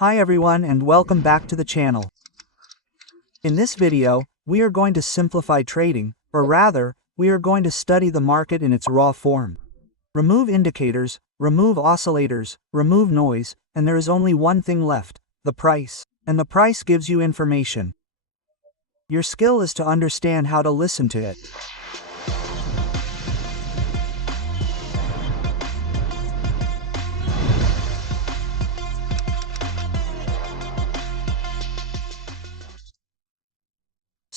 Hi everyone and welcome back to the channel. In this video, we are going to simplify trading, or rather, we are going to study the market in its raw form. Remove indicators, remove oscillators, remove noise, and there is only one thing left, the price. And the price gives you information. Your skill is to understand how to listen to it.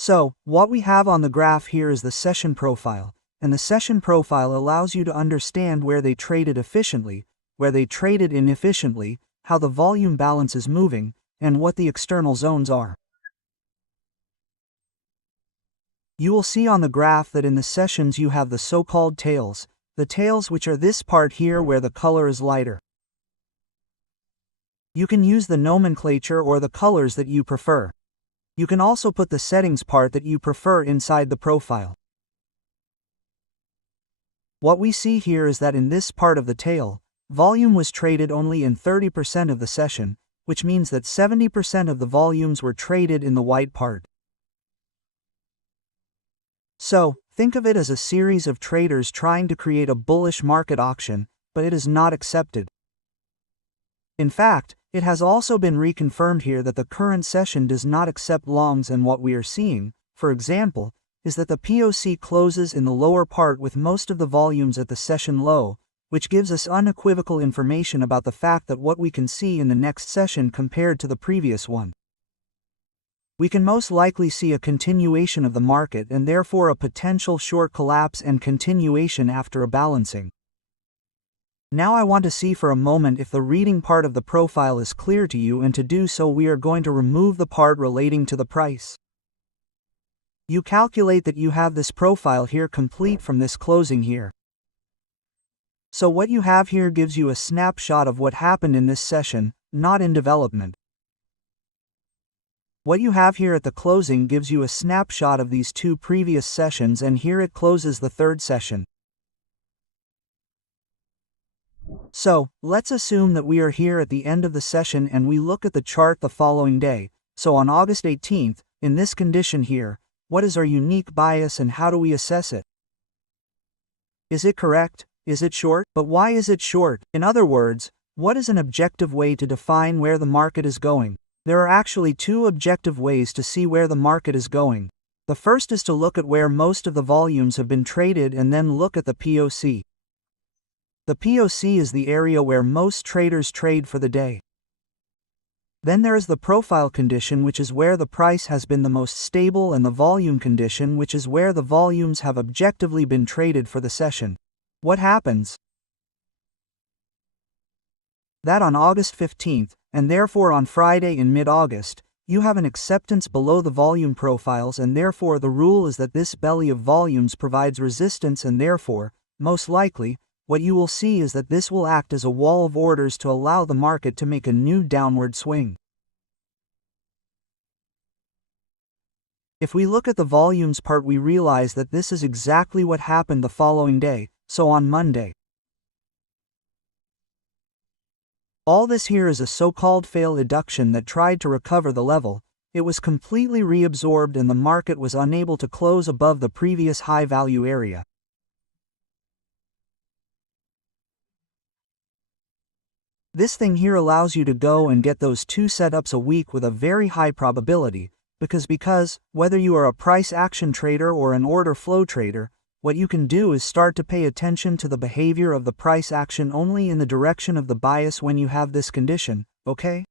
So, what we have on the graph here is the session profile, and the session profile allows you to understand where they traded efficiently, where they traded inefficiently, how the volume balance is moving, and what the external zones are. You will see on the graph that in the sessions you have the so-called tails, the tails which are this part here where the color is lighter. You can use the nomenclature or the colors that you prefer. You can also put the settings part that you prefer inside the profile. What we see here is that in this part of the tail, volume was traded only in 30% of the session, which means that 70% of the volumes were traded in the white part. So, think of it as a series of traders trying to create a bullish market auction, but it is not accepted. In fact, it has also been reconfirmed here that the current session does not accept longs, and what we are seeing, for example, is that the POC closes in the lower part with most of the volumes at the session low, which gives us unequivocal information about the fact that what we can see in the next session compared to the previous one. We can most likely see a continuation of the market and therefore a potential short collapse and continuation after a balancing. Now I want to see for a moment if the reading part of the profile is clear to you, and to do so we are going to remove the part relating to the price. You calculate that you have this profile here complete from this closing here. So what you have here gives you a snapshot of what happened in this session, not in development. What you have here at the closing gives you a snapshot of these two previous sessions, and here it closes the third session. So, let's assume that we are here at the end of the session and we look at the chart the following day. So on August 18th, in this condition here, what is our unique bias and how do we assess it? Is it correct? Is it short? But why is it short? In other words, what is an objective way to define where the market is going? There are actually two objective ways to see where the market is going. The first is to look at where most of the volumes have been traded and then look at the POC. The POC is the area where most traders trade for the day. Then there is the profile condition, which is where the price has been the most stable, and the volume condition, which is where the volumes have objectively been traded for the session. What happens? That on August 15th, and therefore on Friday in mid-August, you have an acceptance below the volume profiles, and therefore the rule is that this belly of volumes provides resistance, and therefore, most likely, what you will see is that this will act as a wall of orders to allow the market to make a new downward swing. If we look at the volumes part, we realize that this is exactly what happened the following day, so on Monday. All this here is a so-called fail induction that tried to recover the level. It was completely reabsorbed and the market was unable to close above the previous high value area. This thing here allows you to go and get those two setups a week with a very high probability, because whether you are a price action trader or an order flow trader, what you can do is start to pay attention to the behavior of the price action only in the direction of the bias when you have this condition, okay?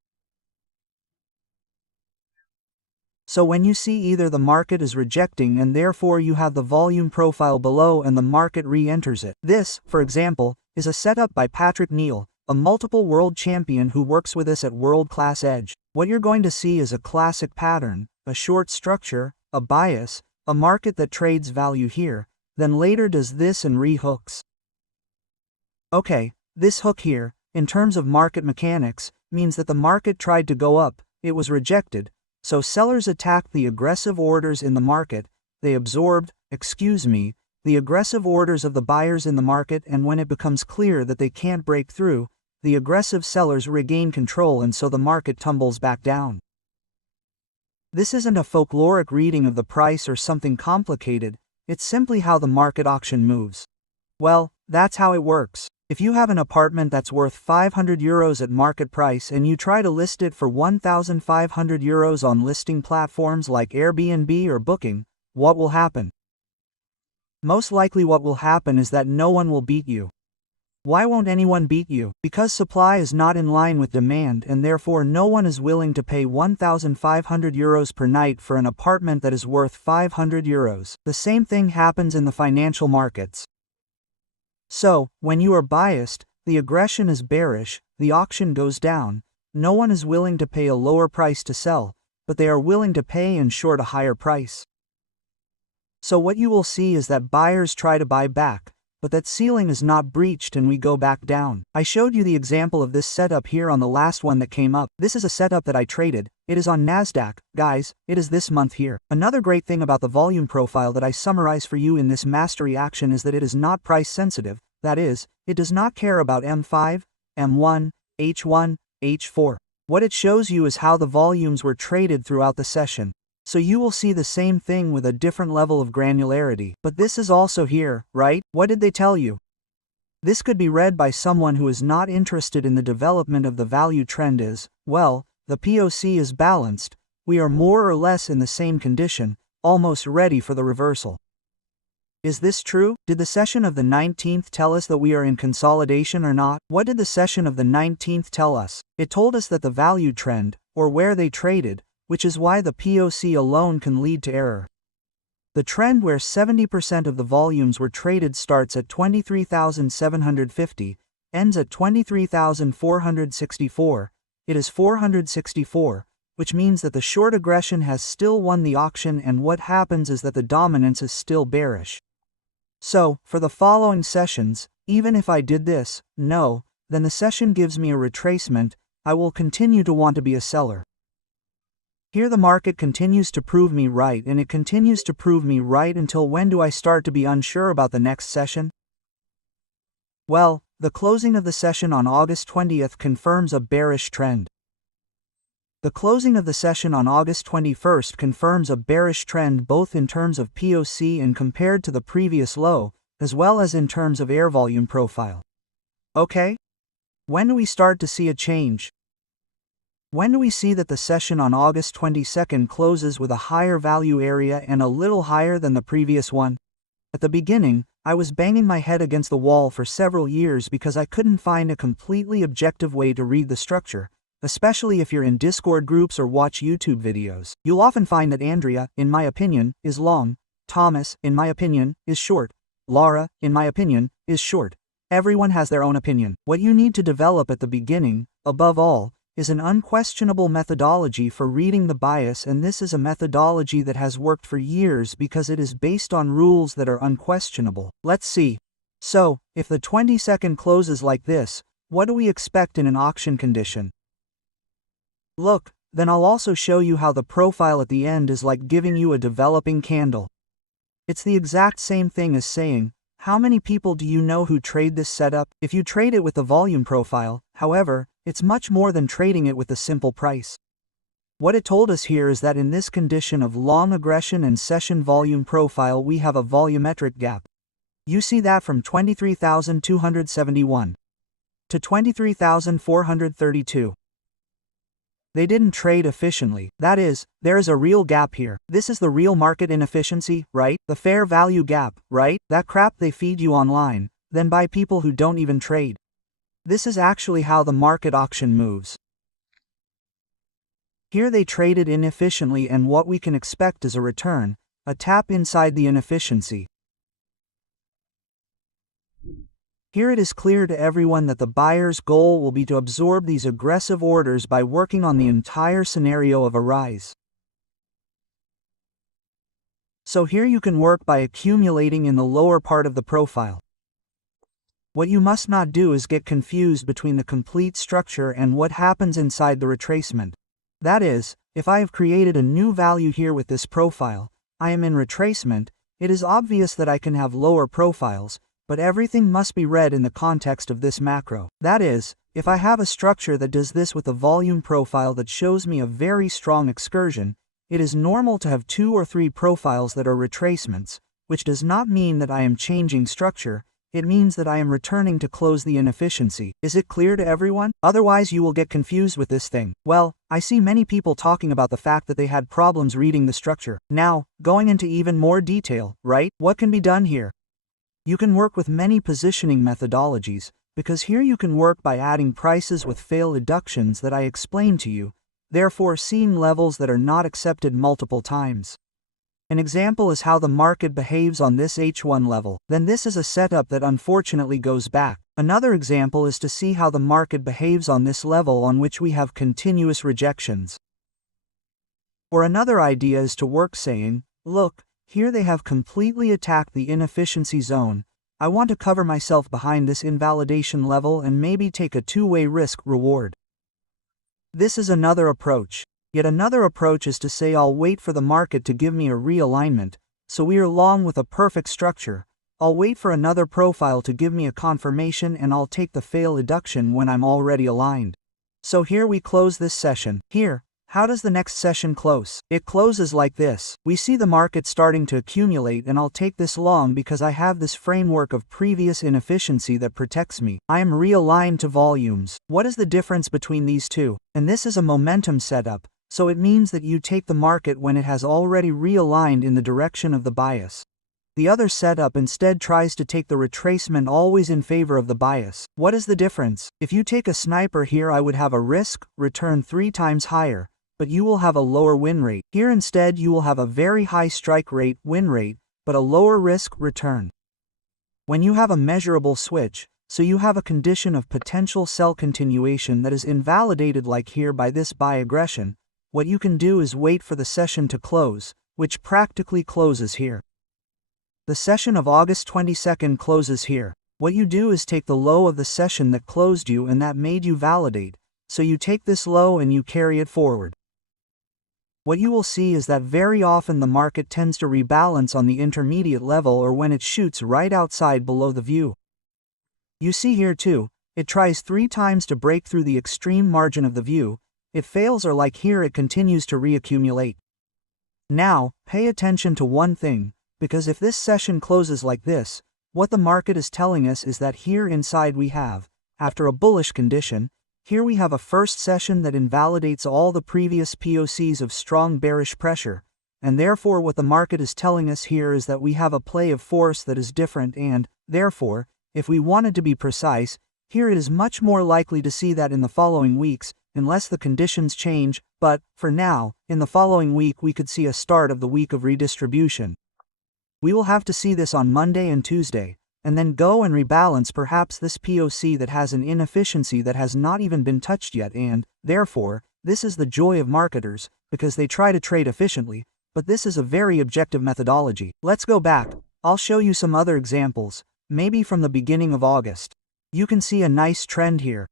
So when you see either the market is rejecting and therefore you have the volume profile below and the market re-enters it. This, for example, is a setup by Patrick Neal, a multiple world champion who works with us at World Class Edge. What you're going to see is a classic pattern, a short structure, a bias, a market that trades value here, then later does this and re-hooks. Okay, this hook here, in terms of market mechanics, means that the market tried to go up, it was rejected, so sellers attacked the aggressive orders in the market, they absorbed, the aggressive orders of the buyers in the market, and when it becomes clear that they can't break through, the aggressive sellers regain control and so the market tumbles back down. This isn't a folkloric reading of the price or something complicated, it's simply how the market auction moves. Well, that's how it works. If you have an apartment that's worth 500 euros at market price and you try to list it for 1,500 euros on listing platforms like Airbnb or Booking, what will happen? Most likely what will happen is that no one will beat you. Why won't anyone beat you? Because supply is not in line with demand and therefore no one is willing to pay 1,500 euros per night for an apartment that is worth 500 euros. The same thing happens in the financial markets. So, when you are biased, the aggression is bearish, the auction goes down, no one is willing to pay a lower price to sell, but they are willing to pay and short a higher price. So what you will see is that buyers try to buy back, but that ceiling is not breached and we go back down. I showed you the example of this setup here on the last one that came up. This is a setup that I traded. It is on NASDAQ, guys, it is this month here. Another great thing about the volume profile that I summarize for you in this mastery action is that it is not price sensitive. That is, it does not care about M5, M1, H1, H4. What it shows you is how the volumes were traded throughout the session. So you will see the same thing with a different level of granularity. But this is also here, right? What did they tell you? This could be read by someone who is not interested in the development of the value trend is, well, the POC is balanced, we are more or less in the same condition, almost ready for the reversal. Is this true? Did the session of the 19th tell us that we are in consolidation or not? What did the session of the 19th tell us? It told us that the value trend, or where they traded, which is why the POC alone can lead to error. The trend where 70% of the volumes were traded starts at 23,750, ends at 23,464, it is 464, which means that the short aggression has still won the auction and what happens is that the dominance is still bearish. So, for the following sessions, even if I did this, no, then the session gives me a retracement, I will continue to want to be a seller. Here the market continues to prove me right and it continues to prove me right until when do I start to be unsure about the next session? Well, the closing of the session on August 20th confirms a bearish trend. The closing of the session on August 21st confirms a bearish trend both in terms of POC and compared to the previous low, as well as in terms of air volume profile. Okay? When do we start to see a change? When do we see that the session on August 22nd closes with a higher value area and a little higher than the previous one? At the beginning, I was banging my head against the wall for several years because I couldn't find a completely objective way to read the structure, especially if you're in Discord groups or watch YouTube videos. You'll often find that Andrea, in my opinion, is long, Thomas, in my opinion, is short, Laura, in my opinion, is short. Everyone has their own opinion. What you need to develop at the beginning, above all, is an unquestionable methodology for reading the bias, and this is a methodology that has worked for years because it is based on rules that are unquestionable. Let's see. So, if the 20-second closes like this, what do we expect in an auction condition? Look, then I'll also show you how the profile at the end is like giving you a developing candle. It's the exact same thing as saying, how many people do you know who trade this setup? If you trade it with the volume profile, however, it's much more than trading it with the simple price. What it told us here is that in this condition of long aggression and session volume profile we have a volumetric gap. You see that from 23,271 to 23,432. They didn't trade efficiently. That is, there is a real gap here. This is the real market inefficiency, right? The fair value gap, right? That crap they feed you online, then by people who don't even trade. This is actually how the market auction moves. Here they traded inefficiently and what we can expect is a return, a tap inside the inefficiency. Here it is clear to everyone that the buyer's goal will be to absorb these aggressive orders by working on the entire scenario of a rise. So here you can work by accumulating in the lower part of the profile. What you must not do is get confused between the complete structure and what happens inside the retracement. That is, if I have created a new value here with this profile, I am in retracement, it is obvious that I can have lower profiles, but everything must be read in the context of this macro. That is, If I have a structure that does this with a volume profile that shows me a very strong excursion, it is normal to have 2 or 3 profiles that are retracements, which does not mean that I am changing structure, it means that I am returning to close the inefficiency. Is it clear to everyone? Otherwise you will get confused with this thing. Well, I see many people talking about the fact that they had problems reading the structure. Now, going into even more detail, right? What can be done here? You can work with many positioning methodologies, because here you can work by adding prices with fail deductions that I explained to you, therefore seeing levels that are not accepted multiple times. An example is how the market behaves on this H1 level. Then this is a setup that unfortunately goes back. Another example is to see how the market behaves on this level on which we have continuous rejections. Or another idea is to work saying, look, here they have completely attacked the inefficiency zone. I want to cover myself behind this invalidation level and maybe take a two-way risk-reward. This is another approach. Yet another approach is to say I'll wait for the market to give me a realignment, so we are long with a perfect structure. I'll wait for another profile to give me a confirmation and I'll take the fail deduction when I'm already aligned. So here we close this session. Here, how does the next session close? It closes like this. We see the market starting to accumulate and I'll take this long because I have this framework of previous inefficiency that protects me. I am realigned to volumes. What is the difference between these two? And this is a momentum setup. So it means that you take the market when it has already realigned in the direction of the bias. The other setup instead tries to take the retracement always in favor of the bias. What is the difference? If you take a sniper here, I would have a risk, return 3 times higher, but you will have a lower win rate. Here instead you will have a very high strike rate, win rate, but a lower risk, return. When you have a measurable switch, so you have a condition of potential sell continuation that is invalidated like here by this buy aggression, what you can do is wait for the session to close, which practically closes here. The session of August 22nd closes here. What you do is take the low of the session that closed you and that made you validate, so you take this low and you carry it forward. What you will see is that very often the market tends to rebalance on the intermediate level or when it shoots right outside below the view. You see here too, it tries 3 times to break through the extreme margin of the view. It fails or like here it continues to reaccumulate. Now, pay attention to one thing, because if this session closes like this, what the market is telling us is that here inside we have, after a bullish condition, here we have a first session that invalidates all the previous POCs of strong bearish pressure, and therefore what the market is telling us here is that we have a play of force that is different and, therefore, if we wanted to be precise, here it is much more likely to see that in the following weeks, unless the conditions change, but, for now, in the following week we could see a start of the week of redistribution. We will have to see this on Monday and Tuesday, and then go and rebalance perhaps this POC that has an inefficiency that has not even been touched yet and, therefore, this is the joy of marketers, because they try to trade efficiently, but this is a very objective methodology. Let's go back. I'll show you some other examples, maybe from the beginning of August. You can see a nice trend here.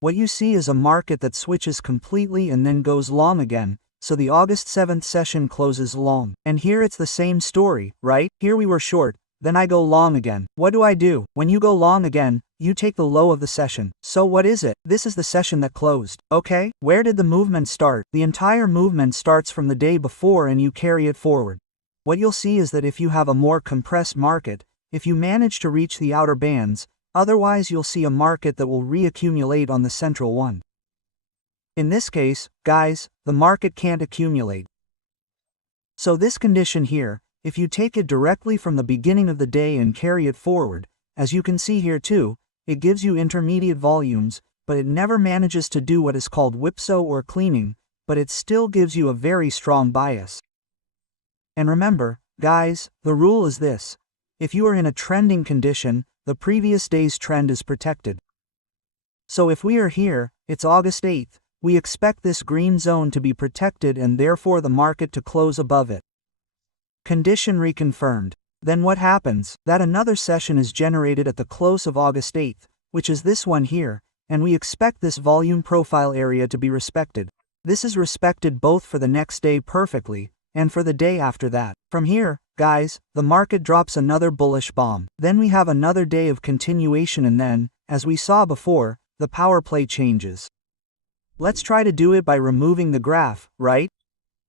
What you see is a market that switches completely and then goes long again, so the August 7th session closes long. And here it's the same story, right? Here we were short, then I go long again. What do? When you go long again, you take the low of the session. So what is it? This is the session that closed. Okay, where did the movement start? The entire movement starts from the day before and you carry it forward. What you'll see is that if you have a more compressed market, if you manage to reach the outer bands, otherwise you'll see a market that will reaccumulate on the central one. In this case, guys, the market can't accumulate. So this condition here, if you take it directly from the beginning of the day and carry it forward, as you can see here too, it gives you intermediate volumes, but it never manages to do what is called whipsaw or cleaning, but it still gives you a very strong bias. And remember, guys, the rule is this. If you are in a trending condition, the previous day's trend is protected. So if we are here, it's August 8th, we expect this green zone to be protected and therefore the market to close above it. Condition reconfirmed. Then what happens? That another session is generated at the close of August 8th, which is this one here, and we expect this volume profile area to be respected. This is respected both for the next day perfectly, and for the day after that. From here, guys, the market drops another bullish bomb. Then we have another day of continuation and then, as we saw before, the power play changes. Let's try to do it by removing the graph, right?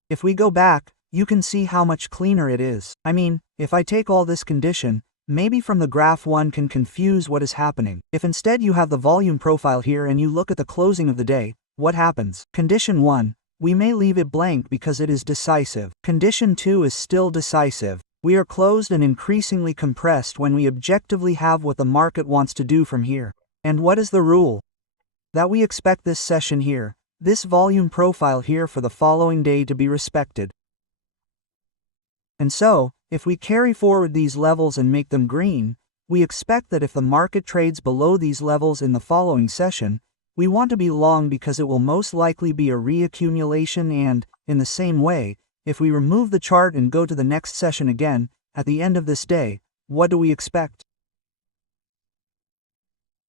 If we go back, you can see how much cleaner it is. I mean, if I take all this condition, maybe from the graph one can confuse what is happening. If instead you have the volume profile here and you look at the closing of the day, what happens? Condition 1, we may leave it blank because it is decisive. Condition 2 is still decisive. We are closed and increasingly compressed when we objectively have what the market wants to do from here. And what is the rule? That we expect this session here, this volume profile here for the following day to be respected. And so, if we carry forward these levels and make them green, we expect that if the market trades below these levels in the following session, we want to be long because it will most likely be a reaccumulation and, in the same way, if we remove the chart and go to the next session again, at the end of this day, what do we expect?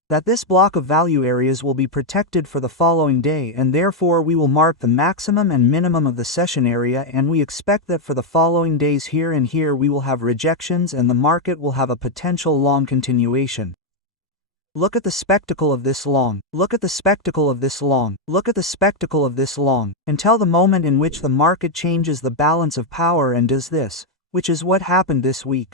That this block of value areas will be protected for the following day and therefore we will mark the maximum and minimum of the session area and we expect that for the following days here and here we will have rejections and the market will have a potential long continuation. Look at the spectacle of this long. Look at the spectacle of this long. Look at the spectacle of this long. Until the moment in which the market changes the balance of power and does this, which is what happened this week.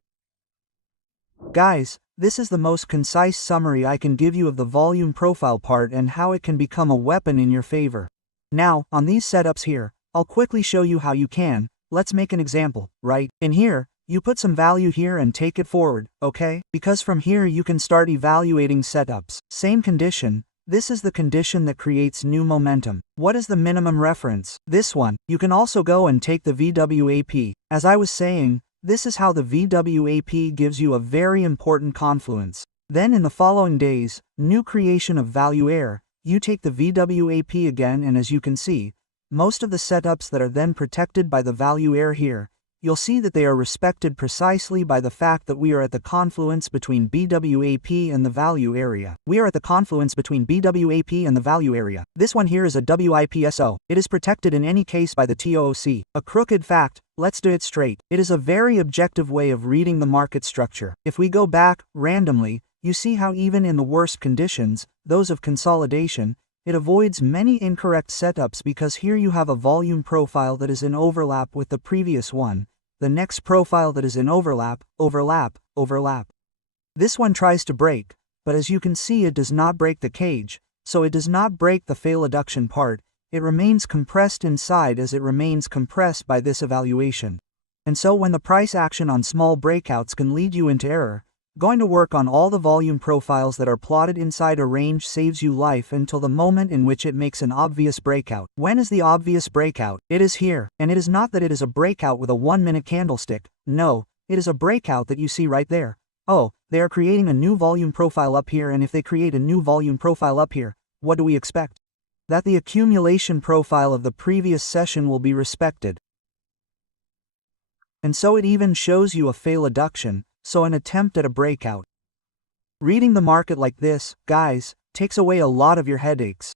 Guys, this is the most concise summary I can give you of the volume profile part and how it can become a weapon in your favor. Now, on these setups here, I'll quickly show you how you can. Let's make an example, right? In here, you put some value here and take it forward, okay? Because from here you can start evaluating setups. Same condition, this is the condition that creates new momentum. What is the minimum reference? This one. You can also go and take the VWAP. As I was saying, this is how the VWAP gives you a very important confluence. Then in the following days, new creation of value air, you take the VWAP again and as you can see, most of the setups that are then protected by the value air here, you'll see that they are respected precisely by the fact that we are at the confluence between BWAP and the value area. We are at the confluence between BWAP and the value area. This one here is a WIPSO. It is protected in any case by the TOOC. A crooked fact, let's do it straight. It is a very objective way of reading the market structure. If we go back, randomly, you see how even in the worst conditions, those of consolidation, it avoids many incorrect setups because here you have a volume profile that is in overlap with the previous one, the next profile that is in overlap, overlap, overlap. This one tries to break, but as you can see it does not break the cage, so it does not break the fail adduction part, it remains compressed inside as it remains compressed by this evaluation. And so when the price action on small breakouts can lead you into error, going to work on all the volume profiles that are plotted inside a range saves you life until the moment in which it makes an obvious breakout. When is the obvious breakout? It is here, and it is not that it is a breakout with a 1-minute candlestick, no, it is a breakout that you see right there. Oh, they are creating a new volume profile up here and if they create a new volume profile up here, what do we expect? That the accumulation profile of the previous session will be respected. And so it even shows you a fail adduction, so an attempt at a breakout. Reading the market like this, guys, takes away a lot of your headaches.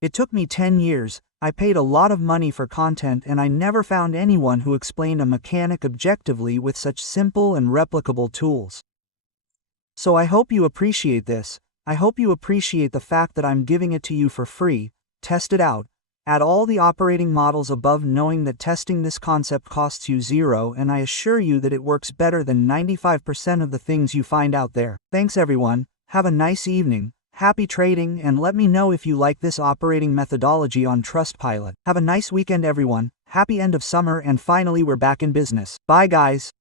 It took me 10 years, I paid a lot of money for content and I never found anyone who explained a mechanic objectively with such simple and replicable tools. So I hope you appreciate this, I hope you appreciate the fact that I'm giving it to you for free, test it out. Add all the operating models above knowing that testing this concept costs you zero and I assure you that it works better than 95% of the things you find out there. Thanks everyone, have a nice evening, happy trading and let me know if you like this operating methodology on Trustpilot. Have a nice weekend everyone, happy end of summer and finally we're back in business. Bye guys.